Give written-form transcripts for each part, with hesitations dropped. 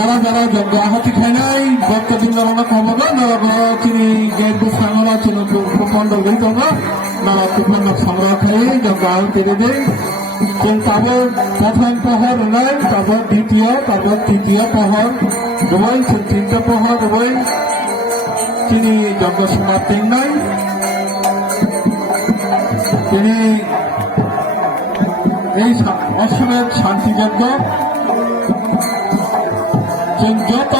যারা যারা যজ্ঞ আহতি খায় নাই ভক্তবৃন্দ খবর চিনি গেট বুঝানো চিনি প্রখণ্ড গীত নানা প্রখণ্ড সংগ্রহ খাই যজ্ঞ আহতি দেয় তারপর প্রথম প্রহর নয় তারপর দ্বিতীয় তারপর তৃতীয় প্রহর দেবেন তিনটে প্রহর দেবেন তিনি যজ্ঞ সমাপ্তি নয় তিনি এই অসমের শান্তিযজ্ঞ যত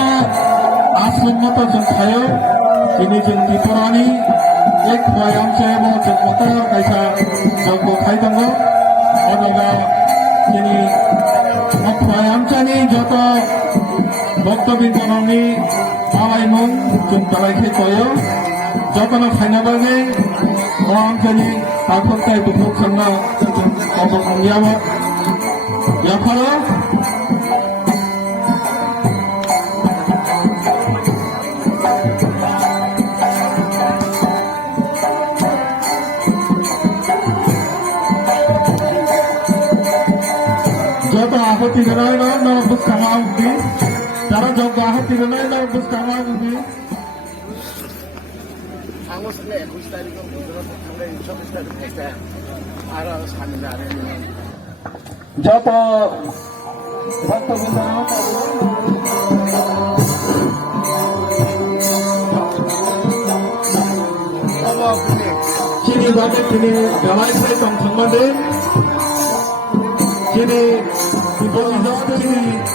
आश्रमत जों थायो दिनै जों त्रिपुरानि एक खवायामसेव जों मटर खायसा जोंखौ खायदों अब्ला दिनै खवायामसानि जत भक्तबिन्दुनि आलायमुं जों दालायखे कयो जतनो खायना बागै खवायामसानि पाखरताय दुखु खांना अबखंगियाबो याखारो যত আহতি নয় নবুজ কামাউদ্দি যারা যজ্ঞ আহতি নয় নবুজ কামাউদ্দি 상호선에 21달이고 상당히 21달이 됐어요. 알아서 사는 날 যত ভক্তবৃন্দ চিনি বাদে তিনি বেলায় সাই সংসম্বন্ধে যিনি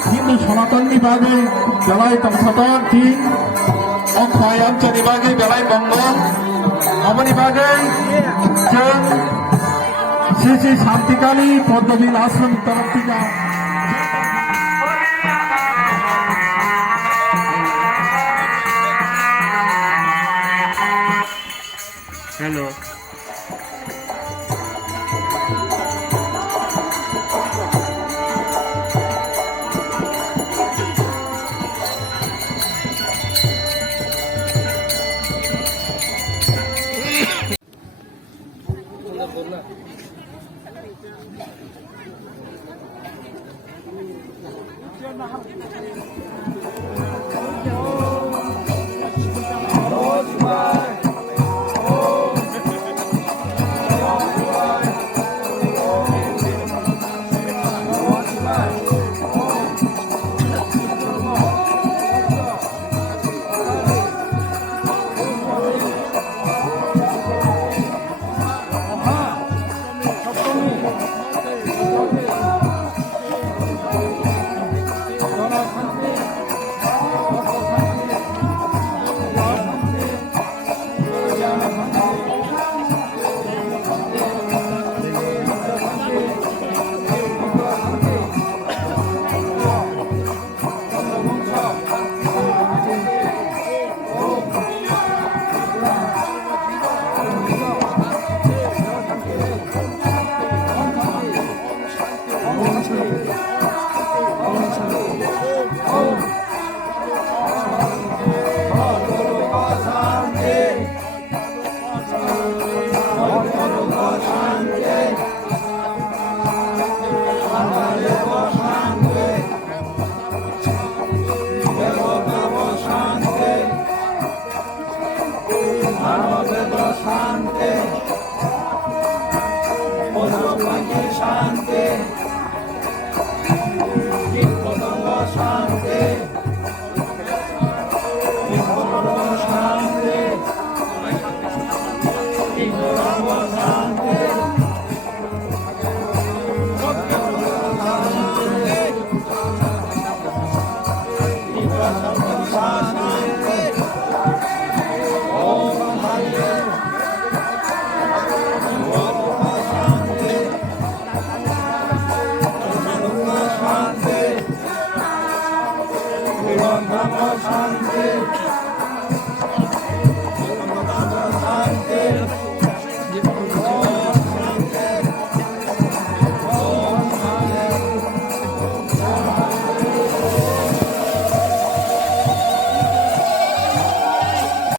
হিন্দু সনাতনनि बागै बेलाय तंसतर दिन अखयामचनि बागै बेलाय बंगल अबनि बागै जों श्री श्री शांतिकाली पद्मवीर आश्रम तरफ থেকে हेलो শান্তি